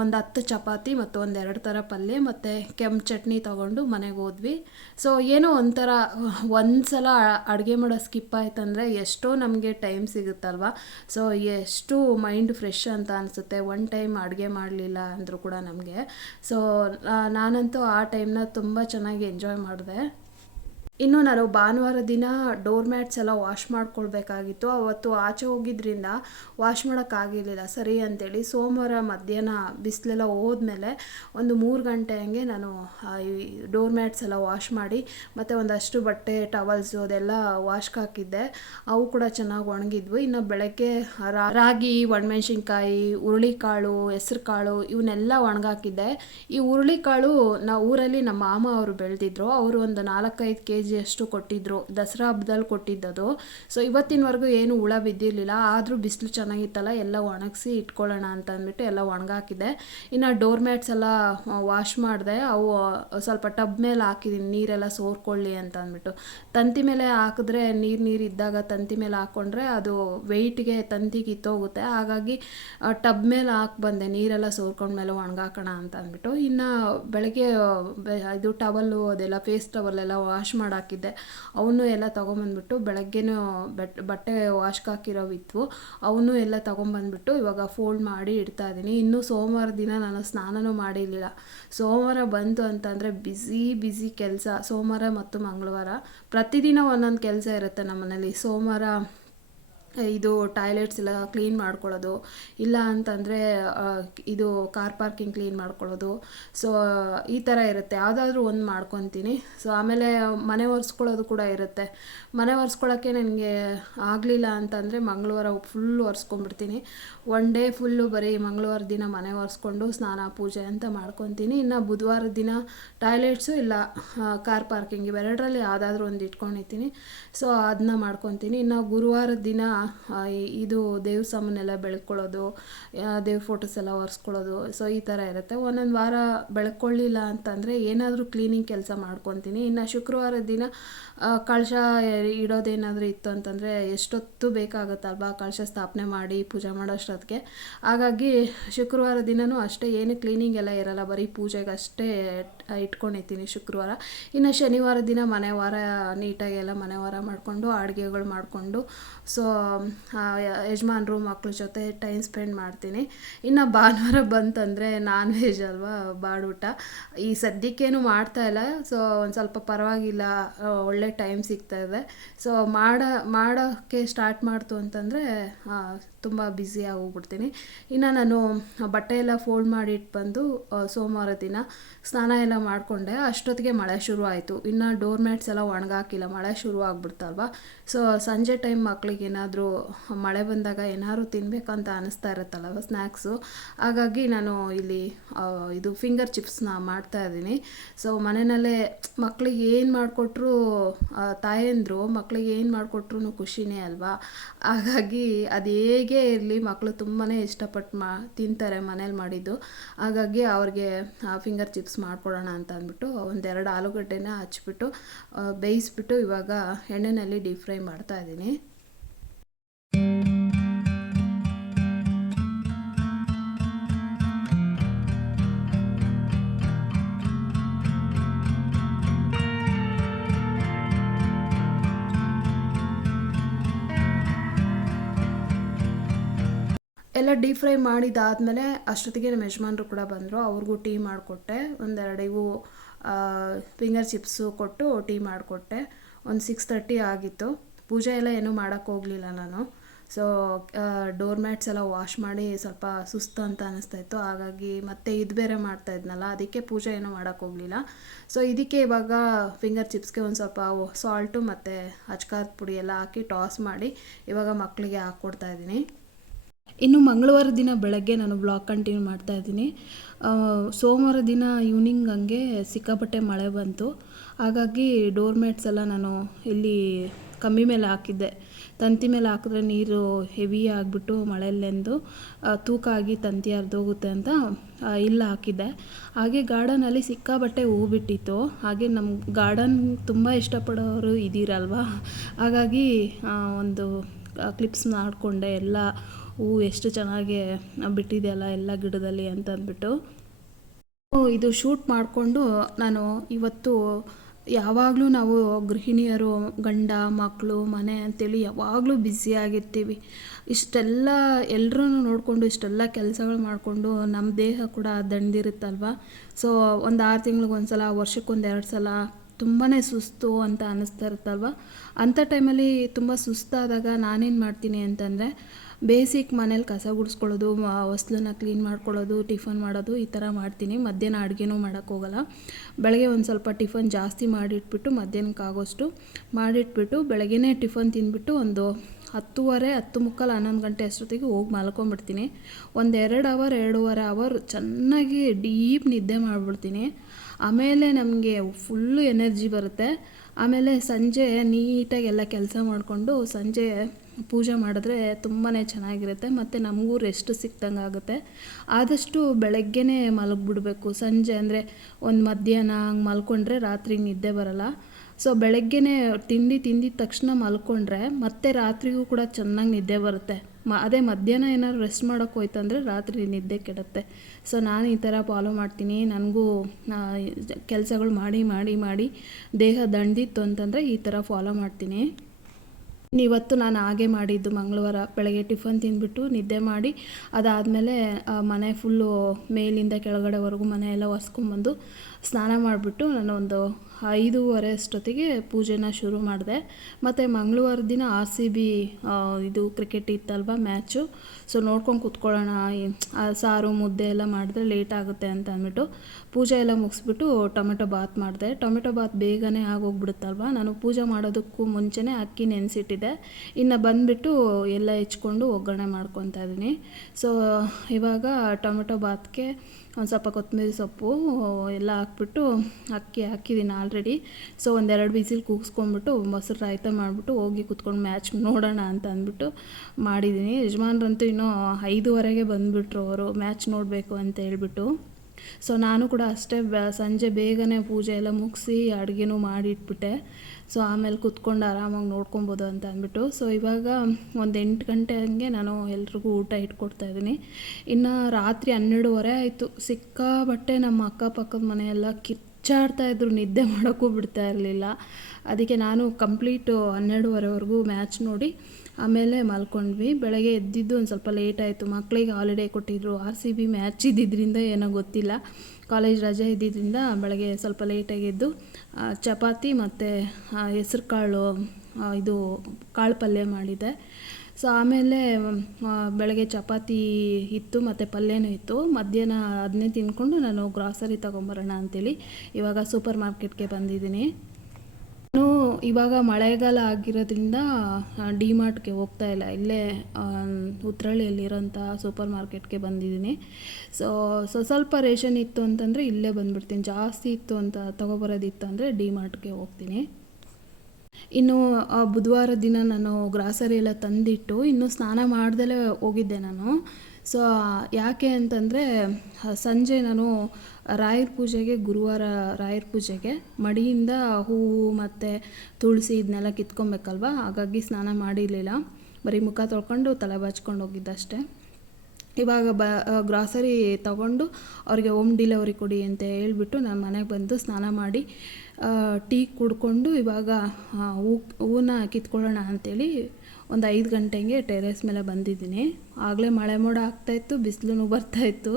ಒಂದು ಹತ್ತು ಚಪಾತಿ ಮತ್ತು ಒಂದೆರಡು ಥರ ಪಲ್ಯ ಮತ್ತು ಕೆಂಪು ಚಟ್ನಿ ತೊಗೊಂಡು ಮನೆಗೆ ಹೋದ್ವಿ. ಸೊ ಏನೋ ಒಂಥರ ಒಂದು ಸಲ ಅಡುಗೆ ಮಾಡೋ ಸ್ಕಿಪ್ ಆಯ್ತಂದರೆ ಎಷ್ಟೋ ನಮಗೆ ಟೈಮ್ ಸಿಗುತ್ತಲ್ವ? ಸೊ ಎಷ್ಟು ಮೈಂಡ್ ಫ್ರೆಶ್ ಅಂತ ಅನಿಸುತ್ತೆ. ಒನ್ ಟೈಮ್ ಅಡುಗೆ ಮಾಡಲಿಲ್ಲ ಅಂದರೂ ಕೂಡ ನಮಗೆ. ಸೊ ನಾನಂತೂ ಆ ಟೈಮ್ನ ತುಂಬ ಚೆನ್ನಾಗಿ ಎಂಜಾಯ್ ಮಾಡಿದೆ there. ಇನ್ನು ನಾನು ಭಾನುವಾರ ದಿನ ಡೋರ್ ಮ್ಯಾಟ್ಸ್ ಎಲ್ಲ ವಾಶ್ ಮಾಡ್ಕೊಳ್ಬೇಕಾಗಿತ್ತು. ಅವತ್ತು ಆಚೆ ಹೋಗಿದ್ರಿಂದ ವಾಶ್ ಮಾಡೋಕ್ಕಾಗಿರಲಿಲ್ಲ ಸರಿ ಅಂತೇಳಿ ಸೋಮವಾರ ಮಧ್ಯಾಹ್ನ ಬಿಸಿಲೆಲ್ಲ ಹೋದ್ಮೇಲೆ ಒಂದು ಮೂರು ಗಂಟೆ ಹಂಗೆ ನಾನು ಈ ಡೋರ್ ಮ್ಯಾಟ್ಸ್ ಎಲ್ಲ ವಾಶ್ ಮಾಡಿ ಮತ್ತು ಒಂದಷ್ಟು ಬಟ್ಟೆ, ಟವಲ್ಸು ಅದೆಲ್ಲ ವಾಶ್ಗೆ ಹಾಕಿದ್ದೆ. ಅವು ಕೂಡ ಚೆನ್ನಾಗಿ ಒಣಗಿದ್ವು. ಇನ್ನು ಬೆಳಗ್ಗೆ ರಾಗಿ, ಒಣಮೆಣ್ಸಿನ್ಕಾಯಿ, ಹುರುಳಿಕಾಳು ಹೆಸ್ರು ಕಾಳು ಇವನ್ನೆಲ್ಲ ಒಣಗಾಕಿದ್ದೆ. ಈ ಹುರುಳಿಕಾಳು ನಾವು ಊರಲ್ಲಿ ನಮ್ಮ ಮಾಮ ಅವರು ಬೆಳೆದಿದ್ರು. ಅವರು ಒಂದು ನಾಲ್ಕೈದು ಕೆ ಜಿಯಷ್ಟು ಕೊಟ್ಟಿದ್ರು, ದಸರಾ ಹಬ್ಬದಲ್ಲಿ ಕೊಟ್ಟಿದ್ದದು. ಸೊ ಇವತ್ತಿನವರೆಗೂ ಏನು ಹುಳ ಬಿದ್ದಿರಲಿಲ್ಲ, ಆದರೂ ಬಿಸಿಲು ಚೆನ್ನಾಗಿತ್ತಲ್ಲ, ಎಲ್ಲ ಒಣಗಿಸಿ ಇಟ್ಕೊಳ್ಳೋಣ ಅಂತ ಅಂದ್ಬಿಟ್ಟು ಎಲ್ಲ ಒಣಗಾಕಿದೆ. ಇನ್ನು ಡೋರ್ ಮ್ಯಾಟ್ಸ್ ಎಲ್ಲ ವಾಶ್ ಮಾಡಿದೆ, ಅವು ಸ್ವಲ್ಪ ಟಬ್ ಮೇಲೆ ಹಾಕಿದ್ದೀನಿ ನೀರೆಲ್ಲ ಸೋರ್ಕೊಳ್ಳಿ ಅಂತ ಅಂದ್ಬಿಟ್ಟು ತಂತಿ ಮೇಲೆ ಹಾಕಿದ್ರೆ ನೀರು ನೀರು ಇದ್ದಾಗ ತಂತಿ ಮೇಲೆ ಹಾಕ್ಕೊಂಡ್ರೆ ಅದು ವೆಯ್ಟ್ಗೆ ತಂತಿ ಕಿತ್ತೋಗುತ್ತೆ. ಹಾಗಾಗಿ ಟಬ್ ಮೇಲೆ ಹಾಕಿ ಬಂದೆ, ನೀರೆಲ್ಲ ಸೋರ್ಕೊಂಡ್ಮೇಲೆ ಒಣಗಾಕೋಣ ಅಂತ ಅಂದ್ಬಿಟ್ಟು ಇನ್ನು ಬೆಳಗ್ಗೆ ಇದು ಟವಲ್ಲು ಅದೆಲ್ಲ ಫೇಸ್ ಟವಲ್ ಎಲ್ಲ ವಾಶ್ ಮಾಡಿ ಹಾಕಿದ್ದೆ. ಅವನು ಎಲ್ಲ ತೊಗೊಂಬಂದ್ಬಿಟ್ಟು ಬೆಳಗ್ಗೆನೂ ಬೆಟ್, ಬಟ್ಟೆ ವಾಶ್ಗೆ ಹಾಕಿರೋವಿತ್ತು ಅವನು ಎಲ್ಲ ತೊಗೊಂಬಂದ್ಬಿಟ್ಟು ಇವಾಗ ಫೋಲ್ಡ್ ಮಾಡಿ ಇಡ್ತಾ ಇದ್ದೀನಿ. ಇನ್ನೂ ಸೋಮವಾರ ದಿನ ನಾನು ಸ್ನಾನನೂ ಮಾಡಿರಲಿಲ್ಲ. ಸೋಮವಾರ ಬಂತು ಅಂತಂದರೆ ಬ್ಯುಸಿ ಬ್ಯುಸಿ ಕೆಲಸ. ಸೋಮವಾರ ಮತ್ತು ಮಂಗಳವಾರ. ಪ್ರತಿದಿನ ಒಂದೊಂದು ಕೆಲಸ ಇರುತ್ತೆ ನಮ್ಮನೇಲಿ. ಸೋಮವಾರ ಇದು ಟಾಯ್ಲೆಟ್ಸ್ ಎಲ್ಲ ಕ್ಲೀನ್ ಮಾಡ್ಕೊಳ್ಳೋದು, ಇಲ್ಲ ಅಂತಂದರೆ ಇದು ಕಾರ್ ಪಾರ್ಕಿಂಗ್ ಕ್ಲೀನ್ ಮಾಡ್ಕೊಳ್ಳೋದು. ಸೊ ಈ ಥರ ಇರುತ್ತೆ. ಯಾವುದಾದ್ರೂ ಒಂದು ಮಾಡ್ಕೊತೀನಿ. ಸೊ ಆಮೇಲೆ ಮನೆ ಒರೆಸ್ಕೊಳ್ಳೋದು ಕೂಡ ಇರುತ್ತೆ. ಮನೆ ಒರೆಸ್ಕೊಳ್ಳೋಕ್ಕೆ ನನಗೆ ಆಗಲಿಲ್ಲ ಅಂತಂದರೆ ಮಂಗಳವಾರ ಫುಲ್ ಒರೆಸ್ಕೊಂಡ್ಬಿಡ್ತೀನಿ. ಒನ್ ಡೇ ಫುಲ್ಲು ಬರೀ ಮಂಗಳವಾರ ದಿನ ಮನೆ ಒರೆಸ್ಕೊಂಡು ಸ್ನಾನ, ಪೂಜೆ ಅಂತ ಮಾಡ್ಕೊತೀನಿ. ಇನ್ನು ಬುಧವಾರ ದಿನ ಟಾಯ್ಲೆಟ್ಸು ಇಲ್ಲ ಕಾರ್ ಪಾರ್ಕಿಂಗ್ ಇವೆರಡರಲ್ಲಿ ಯಾವುದಾದ್ರೂ ಒಂದು ಇಟ್ಕೊಂಡಿರ್ತೀನಿ ಸೊ ಅದನ್ನ ಮಾಡ್ಕೊತೀನಿ. ಇನ್ನು ಗುರುವಾರದ ದಿನ ಇದು ದೇವ್ರ ಸಾಮಾನೆಲ್ಲ ಬೆಳ್ಕೊಳ್ಳೋದು ದೇವ್ ಫೋಟೋಸ್ ಎಲ್ಲ ಒರೆಸ್ಕೊಳ್ಳೋದು ಸೊ ಈ ಥರ ಇರುತ್ತೆ. ಒಂದೊಂದು ವಾರ ಬೆಳ್ಕೊಳ್ಳಿಲ್ಲ ಅಂತಂದರೆ ಏನಾದರೂ ಕ್ಲೀನಿಂಗ್ ಕೆಲಸ ಮಾಡ್ಕೊತೀನಿ. ಇನ್ನು ಶುಕ್ರವಾರ ದಿನ ಕಳಶ ಇಡೋದೇನಾದರೂ ಇತ್ತು ಅಂತಂದರೆ ಎಷ್ಟೊತ್ತು ಬೇಕಾಗುತ್ತಲ್ವಾ ಕಳಶ ಸ್ಥಾಪನೆ ಮಾಡಿ ಪೂಜೆ ಮಾಡೋಷ್ಟೊತ್ತಿಗೆ ಹಾಗಾಗಿ ಶುಕ್ರವಾರ ದಿನವೂ ಅಷ್ಟೇ, ಏನು ಕ್ಲೀನಿಂಗ್ ಎಲ್ಲ ಇರಲ್ಲ. ಬರೀ ಪೂಜೆಗೆ ಅಷ್ಟೇ ಇಟ್ಕೊಂಡಿರ್ತೀನಿ ಶುಕ್ರವಾರ. ಇನ್ನು ಶನಿವಾರ ದಿನ ಮನೆ ವಾರ ನೀಟಾಗಿ ಎಲ್ಲ ಮನೆ ವಾರ ಮಾಡಿಕೊಂಡು, ಅಡುಗೆಗಳು ಮಾಡಿಕೊಂಡು ಸೊ ಯಜಮಾನ್ರು ಮಕ್ಕಳ ಜೊತೆ ಟೈಮ್ ಸ್ಪೆಂಡ್ ಮಾಡ್ತೀನಿ. ಇನ್ನು ಭಾನುವಾರ ಬಂತಂದರೆ ನಾನ್ ವೆಜ್ ಅಲ್ವಾ, ಬಾಡೂಟ. ಈ ಸದ್ಯಕ್ಕೇನು ಮಾಡ್ತಾ ಇಲ್ಲ ಸೊ ಒಂದು ಸ್ವಲ್ಪ ಪರವಾಗಿಲ್ಲ ಒಳ್ಳೆ ಟೈಮ್ ಸಿಗ್ತಾ ಇದೆ. ಸೊ ಮಾಡೋ ಮಾಡೋಕ್ಕೆ ಸ್ಟಾರ್ಟ್ ಮಾಡ್ತು ಅಂತಂದರೆ ತುಂಬ ಬ್ಯುಸಿ ಆಗೋಗ್ಬಿಡ್ತೀನಿ. ಇನ್ನು ನಾನು ಬಟ್ಟೆ ಎಲ್ಲ ಫೋಲ್ಡ್ ಮಾಡಿ ಬಂದು ಸೋಮವಾರ ದಿನ ಸ್ನಾನ ಎಲ್ಲ ಮಾಡಿಕೊಂಡೆ. ಅಷ್ಟೊತ್ತಿಗೆ ಮಳೆ ಶುರು ಆಯಿತು. ಇನ್ನು ಡೋರ್ ಮ್ಯಾಟ್ಸ್ ಎಲ್ಲ ಒಣಗಾಕಿಲ್ಲ. ಮಳೆ ಶುರು ಆಗ್ಬಿಡ್ತಲ್ವ? ಸೊ ಸಂಜೆ ಟೈಮ್ ಮಕ್ಳಿಗೆ ಏನಾದರೂ ಮಳೆ ಬಂದಾಗ ಏನಾದ್ರು ತಿನ್ನಬೇಕಂತ ಅನಿಸ್ತಾ ಇರುತ್ತಲ್ವ ಸ್ನ್ಯಾಕ್ಸು ಹಾಗಾಗಿ ನಾನು ಇಲ್ಲಿ ಇದು ಫಿಂಗರ್ ಚಿಪ್ಸ್ನ ಮಾಡ್ತಾ ಇದ್ದೀನಿ. ಸೊ ಮನೆಯಲ್ಲೇ ಮಕ್ಕಳಿಗೆ ಏನು ಮಾಡಿಕೊಟ್ರು ತಾಯಂದರು ಮಕ್ಕಳಿಗೆ ಏನು ಮಾಡಿಕೊಟ್ರು ಖುಷಿನೇ ಅಲ್ವಾ? ಹಾಗಾಗಿ ಅದು ಹೇಗೆ ಇರಲಿ ಮಕ್ಕಳು ತುಂಬಾ ಇಷ್ಟಪಟ್ಟು ಮಾ, ತಿಂತಾರೆ ಮನೇಲಿ ಮಾಡಿದ್ದು. ಹಾಗಾಗಿ ಅವ್ರಿಗೆ ಫಿಂಗರ್ ಚಿಪ್ಸ್ ಮಾಡಿಕೊಡೋಣ ಅಂತ ಅಂದ್ಬಿಟ್ಟು ಒಂದೆರಡು ಆಲೂಗಡ್ಡೆನ ಹಚ್ಬಿಟ್ಟು ಬೇಯಿಸ್ಬಿಟ್ಟು ಇವಾಗ ಎಣ್ಣೆಯಲ್ಲಿ ಡೀಪ್ ಫ್ರೈ ಮಾಡ್ತಾ ಎಲ್ಲ ಡೀಪ್ ಫ್ರೈ ಮಾಡಿದಾದಮೇಲೆ ಅಷ್ಟೊತ್ತಿಗೆ ನಮ್ಮ ಯಜಮಾನ್ರು ಕೂಡ ಬಂದರು. ಅವ್ರಿಗೂ ಟೀ ಮಾಡಿಕೊಟ್ಟೆ. ಒಂದೆರಡಿಗೂ ಫಿಂಗರ್ ಚಿಪ್ಸು ಕೊಟ್ಟು ಟೀ ಮಾಡಿಕೊಟ್ಟೆ. ಒಂದು ಸಿಕ್ಸ್ ತರ್ಟಿ ಆಗಿತ್ತು. ಪೂಜೆ ಎಲ್ಲ ಏನೂ ಮಾಡೋಕ್ಕೆ ಹೋಗಲಿಲ್ಲ ನಾನು. ಸೊ ಡೋರ್ ಮ್ಯಾಟ್ಸ್ ಎಲ್ಲ ವಾಶ್ ಮಾಡಿ ಸ್ವಲ್ಪ ಸುಸ್ತು ಅಂತ ಅನ್ನಿಸ್ತಾ ಇತ್ತು ಹಾಗಾಗಿ ಮತ್ತೆ ಇದು ಬೇರೆ ಮಾಡ್ತಾ ಇದ್ನಲ್ಲ ಅದಕ್ಕೆ ಪೂಜೆ ಏನೂ ಮಾಡೋಕ್ಕೆ ಹೋಗಲಿಲ್ಲ. ಸೊ ಇದಕ್ಕೆ ಇವಾಗ ಫಿಂಗರ್ ಚಿಪ್ಸ್ಗೆ ಒಂದು ಸ್ವಲ್ಪ ಸಾಲ್ಟು ಮತ್ತು ಅಚ್ಕಾರದ ಪುಡಿ ಎಲ್ಲ ಹಾಕಿ ಟಾಸ್ ಮಾಡಿ ಇವಾಗ ಮಕ್ಕಳಿಗೆ ಹಾಕ್ಕೊಡ್ತಾ ಇದ್ದೀನಿ. ಇನ್ನು ಮಂಗಳವಾರ ದಿನ ಬೆಳಗ್ಗೆ ನಾನು ಬ್ಲಾಗ್ ಕಂಟಿನ್ಯೂ ಮಾಡ್ತಾ ಇದ್ದೀನಿ. ಸೋಮವಾರ ದಿನ ಈವ್ನಿಂಗ್ ಹಂಗೆ ಸಿಕ್ಕಾಪಟ್ಟೆ ಮಳೆ ಬಂತು. ಹಾಗಾಗಿ ಡೋರ್ ಮ್ಯಾಟ್ಸ್ ಎಲ್ಲ ನಾನು ಇಲ್ಲಿ ಕಮ್ಮಿ ಮೇಲೆ ಹಾಕಿದ್ದೆ. ತಂತಿ ಮೇಲೆ ಹಾಕಿದ್ರೆ ನೀರು ಹೆವಿ ಆಗಿಬಿಟ್ಟು ಮಳೆಯಲ್ಲೆಂದು ತೂಕ ಆಗಿ ತಂತಿ ಹರಿದೋಗುತ್ತೆ ಅಂತ ಇಲ್ಲ ಹಾಕಿದ್ದೆ. ಹಾಗೆ ಗಾರ್ಡನಲ್ಲಿ ಸಿಕ್ಕಾಬಟ್ಟೆ ಹೂ ಬಿಟ್ಟಿತ್ತು. ಹಾಗೆ ನಮ್ಮ ಗಾರ್ಡನ್ ತುಂಬ ಇಷ್ಟಪಡೋರು ಇದ್ದೀರಲ್ವಾ ಹಾಗಾಗಿ ಒಂದು ಕ್ಲಿಪ್ಸ್ ಮಾಡಿಕೊಂಡೆ ಎಲ್ಲ ಹೂವು ಎಷ್ಟು ಚೆನ್ನಾಗಿ ಬಿಟ್ಟಿದೆಯಲ್ಲ ಎಲ್ಲ ಗಿಡದಲ್ಲಿ ಅಂತ ಅಂದ್ಬಿಟ್ಟು. ಇದು ಶೂಟ್ ಮಾಡಿಕೊಂಡು ನಾನು ಇವತ್ತು ಯಾವಾಗಲೂ ನಾವು ಗೃಹಿಣಿಯರು, ಗಂಡ ಮಕ್ಕಳು ಮನೆ ಅಂತೇಳಿ ಯಾವಾಗಲೂ ಬ್ಯುಸಿಯಾಗಿರ್ತೀವಿ ಇಷ್ಟೆಲ್ಲ ಎಲ್ಲರೂ ನೋಡಿಕೊಂಡು ಇಷ್ಟೆಲ್ಲ ಕೆಲಸಗಳು ಮಾಡಿಕೊಂಡು ನಮ್ಮ ದೇಹ ಕೂಡ ದಣ್ದಿರುತ್ತಲ್ವ ಸೊ ಒಂದು ಆರು ತಿಂಗ್ಳಿಗೆ ಒಂದು ಸಲ ವರ್ಷಕ್ಕೊಂದು ಎರಡು ಸಲ ತುಂಬಾ ಸುಸ್ತು ಅಂತ ಅನ್ನಿಸ್ತಾ ಇರುತ್ತಲ್ವ? ಅಂಥ ಟೈಮಲ್ಲಿ ತುಂಬ ಸುಸ್ತಾದಾಗ ನಾನೇನು ಮಾಡ್ತೀನಿ ಅಂತಂದರೆ ಬೇಸಿಕ್ ಮನೇಲಿ ಕಸ ಗುಡಿಸ್ಕೊಳ್ಳೋದು ಹೊಸ್ಲನ್ನ ಕ್ಲೀನ್ ಮಾಡ್ಕೊಳ್ಳೋದು, ಟಿಫನ್ ಮಾಡೋದು ಈ ಥರ ಮಾಡ್ತೀನಿ. ಮಧ್ಯಾಹ್ನ ಅಡುಗೆನೂ ಮಾಡೋಕ್ಕೋಗಲ್ಲ ಬೆಳಗ್ಗೆ ಒಂದು ಸ್ವಲ್ಪ ಟಿಫನ್ ಜಾಸ್ತಿ ಮಾಡಿಟ್ಬಿಟ್ಟು ಮಧ್ಯಾಹ್ನಕ್ಕಾಗೋಷ್ಟು ಮಾಡಿಟ್ಬಿಟ್ಟು ಬೆಳಗ್ಗೆನೇ ಟಿಫನ್ ತಿಂದ್ಬಿಟ್ಟು ಒಂದು ಹತ್ತುವರೆ, ಹತ್ತು ಮುಕ್ಕಾಲು, ಹನ್ನೊಂದು ಗಂಟೆ ಅಷ್ಟೊತ್ತಿಗೆ ಹೋಗಿ ಮಲ್ಕೊಂಬಿಡ್ತೀನಿ. ಒಂದು ಎರಡು ಅವರ್, ಎರಡೂವರೆ ಅವರ್ ಚೆನ್ನಾಗಿ ಡೀಪ್ ನಿದ್ದೆ ಮಾಡಿಬಿಡ್ತೀನಿ. ಆಮೇಲೆ ನಮಗೆ ಫುಲ್ಲು ಎನರ್ಜಿ ಬರುತ್ತೆ. ಆಮೇಲೆ ಸಂಜೆ ನೀಟಾಗಿ ಎಲ್ಲ ಕೆಲಸ ಮಾಡಿಕೊಂಡು ಸಂಜೆ ಪೂಜೆ ಮಾಡಿದ್ರೆ ತುಂಬಾ ಚೆನ್ನಾಗಿರುತ್ತೆ, ಮತ್ತು ನಮಗೂ ರೆಸ್ಟ್ ಸಿಕ್ದಂಗೆ ಆಗುತ್ತೆ ಆದಷ್ಟು ಬೆಳಗ್ಗೆನೇ ಮಲಗಿಬಿಡ್ಬೇಕು. ಸಂಜೆ ಅಂದರೆ ಒಂದು ಮಧ್ಯಾಹ್ನ ಹಂಗೆ ಮಲ್ಕೊಂಡ್ರೆ ರಾತ್ರಿ ನಿದ್ದೆ ಬರಲ್ಲ. ಸೊ ಬೆಳಗ್ಗೆನೇ ತಿಂಡಿ ತಿಂದಿದ ತಕ್ಷಣ ಮಲ್ಕೊಂಡ್ರೆ ಮತ್ತೆ ರಾತ್ರಿಗೂ ಕೂಡ ಚೆನ್ನಾಗಿ ನಿದ್ದೆ ಬರುತ್ತೆ. ಮ, ಅದೇ ಮಧ್ಯಾಹ್ನ ಏನಾದ್ರು ರೆಸ್ಟ್ ಮಾಡೋಕ್ಕೆ ಹೋಯ್ತಂದರೆ ರಾತ್ರಿ ನಿದ್ದೆ ಕೆಡುತ್ತೆ. ಸೊ ನಾನು ಈ ಥರ ಫಾಲೋ ಮಾಡ್ತೀನಿ. ನನಗೂ ಕೆಲಸಗಳು ಮಾಡಿ ಮಾಡಿ ಮಾಡಿ ದೇಹ ದಂಡಿತ್ತು ಅಂತಂದರೆ ಈ ಥರ ಫಾಲೋ ಮಾಡ್ತೀನಿ. ಇವತ್ತು ನಾನು ಹಾಗೆ ಮಾಡಿದ್ದು ಮಂಗಳವಾರ ಬೆಳಗ್ಗೆ ಟಿಫನ್ ತಿಂದ್ಬಿಟ್ಟು ನಿದ್ದೆ ಮಾಡಿ, ಅದಾದಮೇಲೆ ಮನೆ ಫುಲ್ಲು ಮೇಲಿಂದ ಕೆಳಗಡೆವರೆಗೂ ಮನೆ ಎಲ್ಲ ಸ್ನಾನ ಮಾಡಿಬಿಟ್ಟು ನಾನು ಒಂದು ಐದೂವರೆ ಅಷ್ಟೊತ್ತಿಗೆ ಪೂಜೆನ ಶುರು ಮಾಡಿದೆ. ಮತ್ತು ಮಂಗಳವಾರ ದಿನ ಆರ್ ಸಿ ಬಿ ಇದು ಕ್ರಿಕೆಟ್ ಇತ್ತಲ್ವ ಮ್ಯಾಚು ಸೊ ನೋಡ್ಕೊಂಡು ಕೂತ್ಕೊಳ್ಳೋಣ ಸಾರು, ಮುದ್ದೆ ಎಲ್ಲ ಮಾಡಿದ್ರೆ ಲೇಟ್ ಆಗುತ್ತೆ ಅಂತ ಅಂದ್ಬಿಟ್ಟು ಪೂಜೆ ಎಲ್ಲ ಮುಗಿಸ್ಬಿಟ್ಟು ಟೊಮೆಟೊ ಬಾತ್ ಮಾಡಿದೆ. ಟೊಮೆಟೊ ಬಾತ್ ಬೇಗನೆ ಆಗೋಗ್ಬಿಡುತ್ತಲ್ವ? ನಾನು ಪೂಜೆ ಮಾಡೋದಕ್ಕೂ ಮುಂಚೆನೇ ಅಕ್ಕಿ ನೆನೆಸಿಟ್ಟಿದೆ ಇನ್ನು ಬಂದುಬಿಟ್ಟು ಎಲ್ಲ ಹೆಚ್ಕೊಂಡು ಒಗ್ಗರಣೆ ಮಾಡ್ಕೊತಾ ಇದ್ದೀನಿ. ಸೊ ಇವಾಗ ಟೊಮೆಟೊ ಬಾತ್ಗೆ ಒಂದು ಸ್ವಲ್ಪ ಕೊತ್ತಂಬರಿ ಸೊಪ್ಪು, ಎಲ್ಲ ಹಾಕ್ಬಿಟ್ಟು ಅಕ್ಕಿ ಹಾಕಿದ್ದೀನಿ ಸೊ ಒಂದೆರಡು ಬಿಸಿಲು ಕೂಗಿಸ್ಕೊಂಡ್ಬಿಟ್ಟು, ಮೊಸರು ರಾಯ್ತ ಮಾಡಿಬಿಟ್ಟು, ಹೋಗಿ ಕುತ್ಕೊಂಡು ಮ್ಯಾಚ್ ನೋಡೋಣ ಅಂತ ಅಂದ್ಬಿಟ್ಟು ಮಾಡಿದ್ದೀನಿ ಯಜಮಾನ್ರಂತೂ ಇನ್ನೂ ಐದುವರೆಗೆ ಬಂದುಬಿಟ್ರು ಅವರು ಮ್ಯಾಚ್ ನೋಡಬೇಕು ಅಂತ ಹೇಳ್ಬಿಟ್ಟು. ಸೊ ನಾನು ಕೂಡ ಅಷ್ಟೇ ಸಂಜೆ ಬೇಗನೆ ಪೂಜೆ ಎಲ್ಲ ಮುಗಿಸಿ ಅಡುಗೆನೂ ಮಾಡಿಟ್ಬಿಟ್ಟೆ. ಸೊ ಆಮೇಲೆ ಕುತ್ಕೊಂಡು ಆರಾಮಾಗಿ ನೋಡ್ಕೊಬೋದು ಅಂತ ಅಂದ್ಬಿಟ್ಟು. ಸೊ ಇವಾಗ ಒಂದು ಎಂಟು ಗಂಟೆ ಹಂಗೆ ನಾನು ಎಲ್ರಿಗೂ ಊಟ ಇಟ್ಕೊಡ್ತಾ ಇದ್ದೀನಿ. ಇನ್ನು ರಾತ್ರಿ ಹನ್ನೆರಡುವರೆ ಆಯಿತು. ಸಿಕ್ಕಾಪಟ್ಟೆ ನಮ್ಮ ಅಕ್ಕಪಕ್ಕದ ಮನೆಯೆಲ್ಲ ಕಿಚ್ಚಾಡ್ತಾ ಇದ್ರು, ನಿದ್ದೆ ಮಾಡೋಕ್ಕೂ ಬಿಡ್ತಾ ಇರಲಿಲ್ಲ. ಅದಕ್ಕೆ ನಾನು ಕಂಪ್ಲೀಟು ಹನ್ನೆರಡುವರೆವರೆಗೂ ಮ್ಯಾಚ್ ನೋಡಿ ಆಮೇಲೆ ಮಲ್ಕೊಂಡ್ವಿ. ಬೆಳಗ್ಗೆ ಎದ್ದಿದ್ದು ಒಂದು ಸ್ವಲ್ಪ ಲೇಟ್ ಆಯಿತು. ಮಕ್ಕಳಿಗೆ ಹಾಲಿಡೇ ಕೊಟ್ಟಿದ್ರು. ಆರ್ ಸಿ ಬಿ ಮ್ಯಾಚ್ ಇದ್ದಿದ್ದರಿಂದ ಏನೋ ಗೊತ್ತಿಲ್ಲ. ಕಾಲೇಜ್ ರಜೆ ಇದ್ದಿದ್ದರಿಂದ ಬೆಳಗ್ಗೆ ಸ್ವಲ್ಪ ಲೇಟಾಗಿ ಎದ್ದು ಚಪಾತಿ ಮತ್ತು ಹೆಸ್ರು ಕಾಳು ಇದು ಕಾಳು ಪಲ್ಯ ಮಾಡಿದ್ದೆ ಸೊ ಆಮೇಲೆ ಬೆಳಗ್ಗೆ ಚಪಾತಿ ಇತ್ತು, ಮತ್ತು ಪಲ್ಯನೂ ಇತ್ತು. ಮಧ್ಯಾಹ್ನ ಅದನ್ನೇ ತಿಂದ್ಕೊಂಡು ನಾನು ಗ್ರಾಸರಿ ತೊಗೊಂಬರೋಣ ಅಂತೇಳಿ ಇವಾಗ ಸೂಪರ್ ಮಾರ್ಕೆಟ್ಗೆ ಬಂದಿದ್ದೀನಿ. ನಾನು ಇವಾಗ ಮಳೆಗಾಲ ಆಗಿರೋದ್ರಿಂದ ಡಿ ಮಾರ್ಟ್ಗೆ ಹೋಗ್ತಾ ಇಲ್ಲ. ಇಲ್ಲೇ ಉತ್ರಳ್ಳಿಯಲ್ಲಿರೋಂಥ ಸೂಪರ್ ಮಾರ್ಕೆಟ್ಗೆ ಬಂದಿದ್ದೀನಿ. ಸೊ ಸೊ ಸ್ವಲ್ಪ ರೇಷನ್ ಇತ್ತು ಅಂತಂದರೆ ಇಲ್ಲೇ ಬಂದುಬಿಡ್ತೀನಿ. ಜಾಸ್ತಿ ಇತ್ತು ಅಂತ ತೊಗೊಬರೋದಿತ್ತು ಅಂದರೆ ಡಿ ಮಾರ್ಟ್ಗೆ ಹೋಗ್ತೀನಿ. ಇನ್ನು ಬುಧವಾರ ದಿನ ನಾನು ಗ್ರಾಸರಿ ಎಲ್ಲ ತಂದಿಟ್ಟು ಇನ್ನು ಸ್ನಾನ ಮಾಡ್ದಲೇ ಹೋಗಿದ್ದೆ ನಾನು. ಸೊ ಯಾಕೆ ಅಂತಂದರೆ ಸಂಜೆ ನಾನು ರಾಯರ ಪೂಜೆಗೆ, ಗುರುವಾರ ರಾಯರ ಪೂಜೆಗೆ ಮಡಿಯಿಂದ ಹೂವು ಮತ್ತು ತುಳಸಿ ಇದನ್ನೆಲ್ಲ ಕಿತ್ಕೊಬೇಕಲ್ವ? ಹಾಗಾಗಿ ಸ್ನಾನ ಮಾಡಿರಲಿಲ್ಲ. ಬರೀ ಮುಖ ತೊಳ್ಕೊಂಡು ತಲೆ ಬಾಚ್ಕೊಂಡು ಹೋಗಿದ್ದಷ್ಟೇ. ಇವಾಗ ಬ ಗ್ರಾಸರಿ ತಗೊಂಡು ಅವ್ರಿಗೆ ಹೋಮ್ ಡಿಲೆವರಿ ಕೊಡಿ ಅಂತ ಹೇಳ್ಬಿಟ್ಟು ನಾನು ಮನೆಗೆ ಬಂದು ಸ್ನಾನ ಮಾಡಿ ಟೀ ಕುಡ್ಕೊಂಡು ಇವಾಗ ಹೂ ಹೂನ ಕಿತ್ಕೊಳ್ಳೋಣ ಅಂಥೇಳಿ ಒಂದು ಐದು ಗಂಟೆಗೆ ಟೆರೇಸ್ ಮೇಲೆ ಬಂದಿದ್ದೀನಿ. ಆಗಲೇ ಮಳೆ ಮೋಡ ಆಗ್ತಾಯಿತ್ತು ಬಿಸಿಲು ಬರ್ತಾಯಿತ್ತು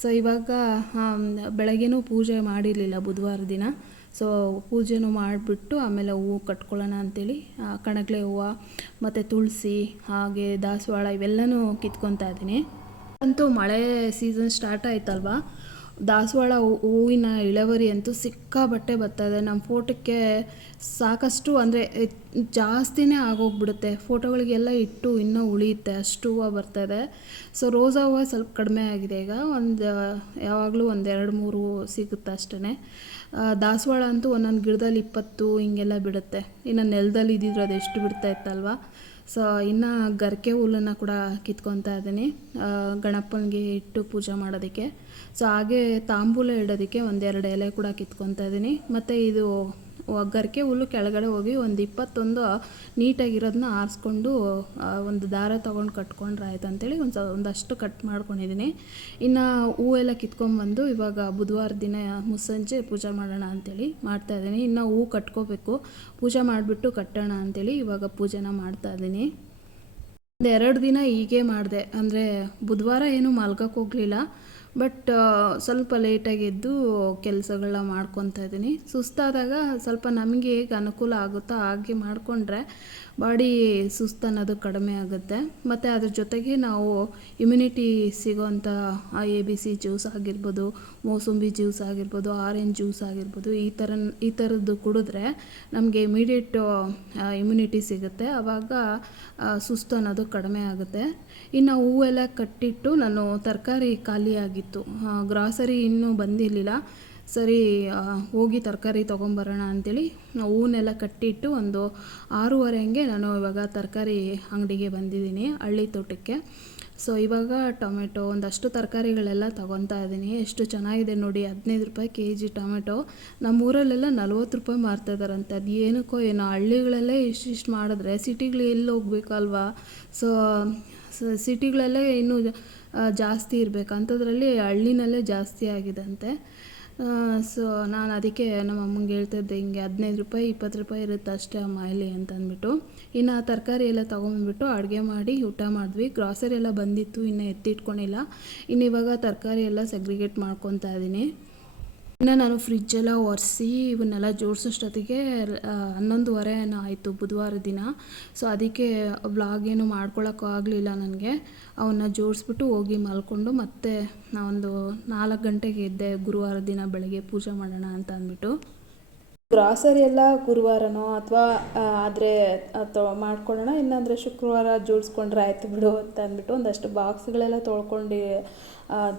ಸೊ ಇವಾಗ ಬೆಳಗ್ಗೆನೂ ಪೂಜೆ ಮಾಡಿರಲಿಲ್ಲ ಬುಧವಾರ ದಿನ. ಸೊ ಪೂಜೆನೂ ಮಾಡಿಬಿಟ್ಟು ಆಮೇಲೆ ಹೂವು ಕಟ್ಕೊಳ್ಳೋಣ ಅಂಥೇಳಿ ಕಣಗ್ಲೆ ಹೂವು ಮತ್ತು ತುಳಸಿ ಹಾಗೆ ದಾಸವಾಳ ಇವೆಲ್ಲನೂ ಕಿತ್ಕೊತಾ ಇದ್ದೀನಿ. ಅಂತೂ ಮಳೆ ಸೀಸನ್ ಸ್ಟಾರ್ಟ್ ಆಯ್ತಲ್ವಾ? ದಾಸವಾಳ ಹೂವಿನ ಇಳುವರಿ ಅಂತೂ ಸಿಕ್ಕಾಬಟ್ಟೆ ಇದೆ ನಮ್ಮ ಫೋಟೋಕ್ಕೆ ಸಾಕಷ್ಟು ಅಂದರೆ ಜಾಸ್ತಿನೇ ಆಗೋಗ್ಬಿಡುತ್ತೆ. ಫೋಟೋಗಳಿಗೆಲ್ಲ ಇಟ್ಟು ಇನ್ನೂ ಉಳಿಯುತ್ತೆ, ಅಷ್ಟು ಹೂವು ಬರ್ತಾಯಿದೆ ಸೊ ರೋಸಾ ಹೂವು ಸ್ವಲ್ಪ ಕಡಿಮೆ ಆಗಿದೆ ಈಗ. ಒಂದು, ಯಾವಾಗಲೂ ಒಂದು ಎರಡು, ಮೂರು ಸಿಗುತ್ತೆ ಅಷ್ಟೇ ದಾಸವಾಳ ಅಂತೂ ಒಂದೊಂದು ಗಿಡದಲ್ಲಿ ಇಪ್ಪತ್ತು ಹಿಂಗೆಲ್ಲ ಬಿಡುತ್ತೆ. ಇನ್ನು ನೆಲದಲ್ಲಿ ಇದ್ದಿದ್ರೆ ಅದು ಎಷ್ಟು ಬಿಡ್ತಾ ಇತ್ತಲ್ವಾ? ಸೊ, ಇನ್ನು ಗರಿಕೆ ಹುಲ್ಲನ್ನು ಕೂಡ ಕಿತ್ಕೊತಾ ಇದ್ದೀನಿ. ಗಣಪನಿಗೆ ಇಟ್ಟು ಪೂಜೆ ಮಾಡೋದಕ್ಕೆ. ಸೊ, ಹಾಗೆ ತಾಂಬೂಲ ಇಡೋದಕ್ಕೆ ಒಂದೆರಡು ಎಲೆ ಕೂಡ ಕಿತ್ಕೊತಾ ಇದ್ದೀನಿ. ಮತ್ತು ಇದು ಗರಿಕೆ ಹುಲ್ಲು ಕೆಳಗಡೆ ಹೋಗಿ ಒಂದು ಇಪ್ಪತ್ತೊಂದು ನೀಟಾಗಿರೋದನ್ನ ಆರಿಸ್ಕೊಂಡು ಒಂದು ದಾರ ತೊಗೊಂಡು ಕಟ್ಕೊಂಡ್ರೆ ಆಯ್ತು ಅಂತೇಳಿ ಒಂದು ಸ, ಒಂದಷ್ಟು ಕಟ್ ಮಾಡ್ಕೊಂಡಿದ್ದೀನಿ ಇನ್ನು ಹೂವೆಲ್ಲ ಕಿತ್ಕೊಂಡ್ಬಂದು ಇವಾಗ ಬುಧವಾರ ದಿನ ಮುಸ್ಸಂಜೆ ಪೂಜೆ ಮಾಡೋಣ ಅಂತೇಳಿ ಮಾಡ್ತಾಯಿದ್ದೀನಿ ಇನ್ನು ಹೂ ಕಟ್ಕೋಬೇಕು. ಪೂಜೆ ಮಾಡಿಬಿಟ್ಟು ಕಟ್ಟೋಣ ಅಂತೇಳಿ ಇವಾಗ ಪೂಜೆನ ಮಾಡ್ತಾಯಿದ್ದೀನಿ ಒಂದು ಎರಡು ದಿನ ಹೀಗೆ ಮಾಡಿದೆ. ಅಂದರೆ ಬುಧವಾರ ಏನು ಮಲ್ಗಕ್ಕೆ ಹೋಗಲಿಲ್ಲ. ಬಟ್ ಸ್ವಲ್ಪ ಲೇಟಾಗಿ ಎದ್ದು ಕೆಲಸಗಳನ್ನ ಮಾಡ್ಕೊತಾ ಇದ್ದೀನಿ. ಸುಸ್ತಾದಾಗ ಸ್ವಲ್ಪ ನಮಗೆ ಹೇಗೆ ಅನುಕೂಲ ಆಗುತ್ತೋ ಹಾಗೆ ಮಾಡಿಕೊಂಡ್ರೆ ಬಾಡಿ ಸುಸ್ತು ಅನ್ನೋದು ಕಡಿಮೆ ಆಗುತ್ತೆ. ಮತ್ತು ಅದ್ರ ಜೊತೆಗೆ ನಾವು ಇಮ್ಯುನಿಟಿ ಸಿಗೋವಂಥ ಎ ಬಿ ಸಿ ಜ್ಯೂಸ್ ಆಗಿರ್ಬೋದು, ಮೋಸಂಬಿ ಜ್ಯೂಸ್ ಆಗಿರ್ಬೋದು ಆರೆಂಜ್ ಜ್ಯೂಸ್ ಆಗಿರ್ಬೋದು, ಈ ಥರ, ಈ ಥರದ್ದು ಕುಡಿದ್ರೆ ನಮಗೆ ಇಮಿಡಿಯೇಟ್ ಇಮ್ಯುನಿಟಿ ಸಿಗುತ್ತೆ. ಆವಾಗ ಸುಸ್ತು ಅನ್ನೋದು ಕಡಿಮೆ ಆಗುತ್ತೆ. ಇನ್ನು ಹೂವೆಲ್ಲ ಕಟ್ಟಿಟ್ಟು ನಾನು ತರಕಾರಿ ಖಾಲಿಯಾಗಿತ್ತು. ಗ್ರಾಸರಿ ಇನ್ನೂ ಬಂದಿರಲಿಲ್ಲ. ಸರಿ ಹೋಗಿ ತರಕಾರಿ ತೊಗೊಂಬರೋಣ ಅಂಥೇಳಿ ಹೂವನ್ನೆಲ್ಲ ಕಟ್ಟಿಟ್ಟು ಒಂದು ಆರೂವರೆ ಹಂಗೆ ನಾನು ಇವಾಗ ತರಕಾರಿ ಅಂಗಡಿಗೆ ಬಂದಿದ್ದೀನಿ, ಹಳ್ಳಿ ತೋಟಕ್ಕೆ. ಸೊ ಇವಾಗ ಟೊಮೆಟೊ, ಒಂದಷ್ಟು ತರಕಾರಿಗಳೆಲ್ಲ ತೊಗೊತಾ ಇದ್ದೀನಿ. ಎಷ್ಟು ಚೆನ್ನಾಗಿದೆ ನೋಡಿ, ಹದಿನೈದು ರೂಪಾಯಿ ಕೆ ಜಿ ಟೊಮೆಟೊ ನಮ್ಮೂರಲ್ಲೆಲ್ಲ ನಲ್ವತ್ತು ರೂಪಾಯಿ ಮಾರ್ತಾ ಇದ್ದಾರಂತೆ ಅದು ಏನಕ್ಕೋ ಏನೋ, ಹಳ್ಳಿಗಳಲ್ಲೇ ಇಷ್ಟಿಷ್ಟು ಮಾಡಿದ್ರೆ ಸಿಟಿಗಳು ಎಲ್ಲಿ ಹೋಗ್ಬೇಕಲ್ವಾ? ಸೊ ಸಿಟಿಗಳಲ್ಲೇ ಇನ್ನೂ ಜಾಸ್ತಿ ಇರಬೇಕು. ಅಂಥದ್ರಲ್ಲಿ ಹಳ್ಳಿನಲ್ಲೇ ಜಾಸ್ತಿ ಆಗಿದಂತೆ. ಸೊ ನಾನು ಅದಕ್ಕೆ ನಮ್ಮ ಅಮ್ಮಂಗೆ ಹೇಳ್ತಿದ್ದೆ, ಹಿಂಗೆ ಹದಿನೈದು ರೂಪಾಯಿ, ಇಪ್ಪತ್ತು ರೂಪಾಯಿ ಇರುತ್ತೆ ಅಷ್ಟೇ ಅಮ್ಮ ಇಲ್ಲಿ ಅಂತ ಅಂದ್ಬಿಟ್ಟು ಇನ್ನು ತರಕಾರಿ ಎಲ್ಲ ತೊಗೊಂಡ್ಬಿಟ್ಟು ಅಡುಗೆ ಮಾಡಿ ಊಟ ಮಾಡಿದ್ವಿ. ಗ್ರಾಸರಿ ಎಲ್ಲ ಬಂದಿತ್ತು, ಇನ್ನು ಎತ್ತಿಟ್ಕೊಂಡಿಲ್ಲ. ಇನ್ನು ಇವಾಗ ತರಕಾರಿ ಎಲ್ಲ ಸೆಗ್ರಿಗೇಟ್ ಮಾಡ್ಕೊತಾ ಇದ್ದೀನಿ ಇನ್ನು ನಾನು ಫ್ರಿಜ್ಜೆಲ್ಲ ಒರೆಸಿ ಇವನ್ನೆಲ್ಲ ಜೋಡಿಸೋಷ್ಟೊತ್ತಿಗೆ ಹನ್ನೊಂದುವರೆ ಆಯಿತು ಬುಧವಾರ ದಿನ. ಸೊ ಅದಕ್ಕೆ ಬ್ಲಾಗ್ ಏನು ಮಾಡ್ಕೊಳಕ್ಕೂ ಆಗಲಿಲ್ಲ ನನಗೆ. ಅವನ್ನ ಜೋಡಿಸ್ಬಿಟ್ಟು ಹೋಗಿ ಮಲ್ಕೊಂಡು ಮತ್ತೆ ನಾವೊಂದು ನಾಲ್ಕು ಗಂಟೆಗೆ ಎದ್ದೆ ಗುರುವಾರ ದಿನ ಬೆಳಗ್ಗೆ ಪೂಜೆ ಮಾಡೋಣ ಅಂತ ಅಂದ್ಬಿಟ್ಟು. ಗ್ರಾಸರಿ ಎಲ್ಲ ಗುರುವಾರನೋ ಅಥವಾ ಆದರೆ, ಅಥವಾ ಮಾಡ್ಕೊಳ್ಳೋಣ, ಇಲ್ಲಾಂದರೆ ಶುಕ್ರವಾರ ಜೋಡಿಸ್ಕೊಂಡ್ರೆ ಆಯ್ತು ಬಿಡು ಅಂತ ಅಂದ್ಬಿಟ್ಟು ಒಂದಷ್ಟು ಬಾಕ್ಸ್ಗಳೆಲ್ಲ ತೊಳ್ಕೊಂಡು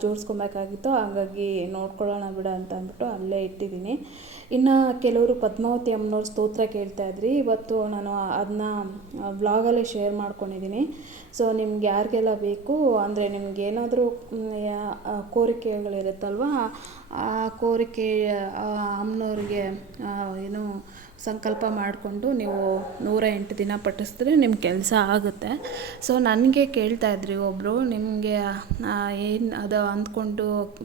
ಜೋಡಿಸ್ಕೊಬೇಕಾಗಿತ್ತು. ಹಾಗಾಗಿ ನೋಡ್ಕೊಳ್ಳೋಣ ಬಿಡು ಅಂತ ಅಂದ್ಬಿಟ್ಟು ಅಲ್ಲೇ ಇಟ್ಟಿದ್ದೀನಿ. ಇನ್ನು ಕೆಲವರು ಪದ್ಮಾವತಿ ಅಮ್ಮನವ್ರ ಸ್ತೋತ್ರ ಕೇಳ್ತಾ ಇದ್ರಿ. ಇವತ್ತು ನಾನು ಅದನ್ನ ವ್ಲಾಗಲ್ಲೇ ಶೇರ್ ಮಾಡ್ಕೊಂಡಿದ್ದೀನಿ. ಸೊ, ನಿಮ್ಗೆ ಯಾರಿಗೆಲ್ಲ ಬೇಕು, ಅಂದರೆ ನಿಮ್ಗೆ ಏನಾದರೂ ಕೋರಿಕೆಗಳಿರುತ್ತಲ್ವ ಆ ಕೋರಿಕೆ ಅಮ್ಮನವ್ರಿಗೆ ಏನು ಸಂಕಲ್ಪ ಮಾಡಿಕೊಂಡು ನೀವು ನೂರ ಎಂಟು ದಿನ ಪಠಿಸಿದ್ರೆ ನಿಮ್ಮ ಕೆಲಸ ಆಗುತ್ತೆ. ಸೊ ನನಗೆ ಕೇಳ್ತಾ ಇದ್ರಿ ಒಬ್ಬರು ನಿಮಗೆ ಏನು ಅದು ಅಂದ್ಕೊಂಡು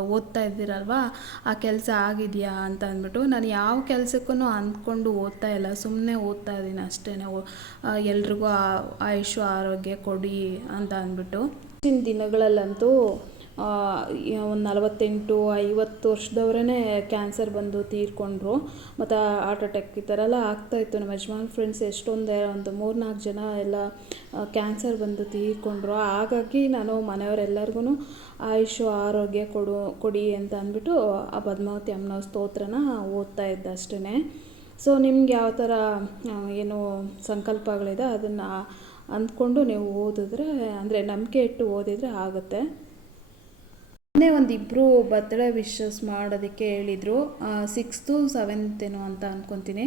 ಓದ್ತಾ ಇದ್ದೀರಲ್ವಾ, ಆ ಕೆಲಸ ಆಗಿದೆಯಾ ಅಂತ ಅಂದ್ಬಿಟ್ಟು, ನಾನು ಯಾವ ಕೆಲಸಕ್ಕೂ ಅಂದ್ಕೊಂಡು ಓದ್ತಾ ಇಲ್ಲ ಸುಮ್ಮನೆ ಓದ್ತಾ ಇದ್ದೀನಿ ಅಷ್ಟೇ ಎಲ್ರಿಗೂ ಆ- ಆಯುಷು ಆರೋಗ್ಯ ಕೊಡಿ ಅಂತ ಅಂದ್ಬಿಟ್ಟು. ದಿನಗಳಲ್ಲಂತೂ ಒಂದು ನಲವತ್ತೆಂಟು ಐವತ್ತು ವರ್ಷದವ್ರೇ ಕ್ಯಾನ್ಸರ್ ಬಂದು ತೀರ್ಕೊಂಡ್ರು. ಮತ್ತು ಹಾರ್ಟ್ ಅಟ್ಯಾಕ್ ಈ ಥರ ಎಲ್ಲ ಆಗ್ತಾಯಿತ್ತು ನಮ್ಮ ಯಜಮಾನ್ ಫ್ರೆಂಡ್ಸ್ ಎಷ್ಟೊಂದು ಒಂದು ಮೂರು ನಾಲ್ಕು ಜನ ಎಲ್ಲ ಕ್ಯಾನ್ಸರ್ ಬಂದು ತೀರ್ಕೊಂಡ್ರು. ಹಾಗಾಗಿ ನಾನು ಮನೆಯವರೆಲ್ಲರಿಗೂ ಆಯುಷು, ಆರೋಗ್ಯ ಕೊಡು, ಕೊಡಿ ಅಂತ ಅಂದ್ಬಿಟ್ಟು ಆ ಪದ್ಮಾವತಿ ಅಮ್ಮನ ಸ್ತೋತ್ರನ ಓದ್ತಾ ಇದ್ದೆ ಅಷ್ಟೇ ಸೊ ನಿಮ್ಗೆ ಯಾವ ಥರ ಏನು ಸಂಕಲ್ಪಗಳಿದೆ ಅದನ್ನು ಅಂದ್ಕೊಂಡು ನೀವು ಓದಿದ್ರೆ, ಅಂದರೆ ನಂಬಿಕೆ ಇಟ್ಟು ಓದಿದರೆ ಆಗುತ್ತೆ. ಮೊನ್ನೆ ಒಂದಿಬ್ಬರು ಬರ್ತ್ಡೇ ವಿಶಸ್ ಮಾಡೋದಕ್ಕೆ ಹೇಳಿದರು. ಸಿಕ್ಸ್ತು ಸೆವೆಂತೇನೋ ಅಂತ ಅಂದ್ಕೊತೀನಿ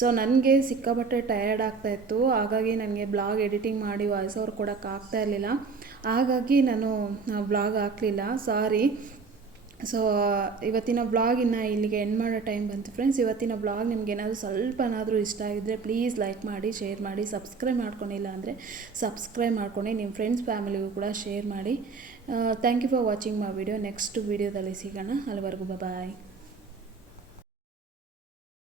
ಸೊ ನನಗೆ ಸಿಕ್ಕಾಪಟ್ಟೆ ಟಯರ್ಡ್ ಆಗ್ತಾಯಿತ್ತು ಹಾಗಾಗಿ ನನಗೆ ಬ್ಲಾಗ್ ಎಡಿಟಿಂಗ್ ಮಾಡಿ ವಾಯ್ಸ್ ಅವ್ರು ಕೊಡೋಕ್ಕಾಗ್ತಾ ಇರಲಿಲ್ಲ. ಹಾಗಾಗಿ ನಾನು ಬ್ಲಾಗ್ ಹಾಕಲಿಲ್ಲ. ಸಾರಿ ಸೊ ಇವತ್ತಿನ ಬ್ಲಾಗ್ ಇನ್ನು ಇಲ್ಲಿಗೆ ಎಂಡ್ ಮಾಡೋ ಟೈಮ್ ಬಂತು ಫ್ರೆಂಡ್ಸ್ ಇವತ್ತಿನ ಬ್ಲಾಗ್ ನಿಮ್ಗೆ ಏನಾದರೂ ಸ್ವಲ್ಪನಾದರೂ ಇಷ್ಟ ಆಗಿದ್ದರೆ ಪ್ಲೀಸ್ ಲೈಕ್ ಮಾಡಿ ಶೇರ್ ಮಾಡಿ ಸಬ್ಸ್ಕ್ರೈಬ್ ಮಾಡ್ಕೊಂಡಿಲ್ಲ ಅಂದರೆ ಸಬ್ಸ್ಕ್ರೈಬ್ ಮಾಡ್ಕೊಂಡು ನಿಮ್ಮ ಫ್ರೆಂಡ್ಸ್ ಫ್ಯಾಮಿಲಿಗೂ ಕೂಡ ಶೇರ್ ಮಾಡಿ. Thank you for watching my video next ವಿಡಿಯೋದಲ್ಲಿ ಸಿಗೋಣ ಅಲ್ಲಿವರೆಗೂ ಬಾಯ್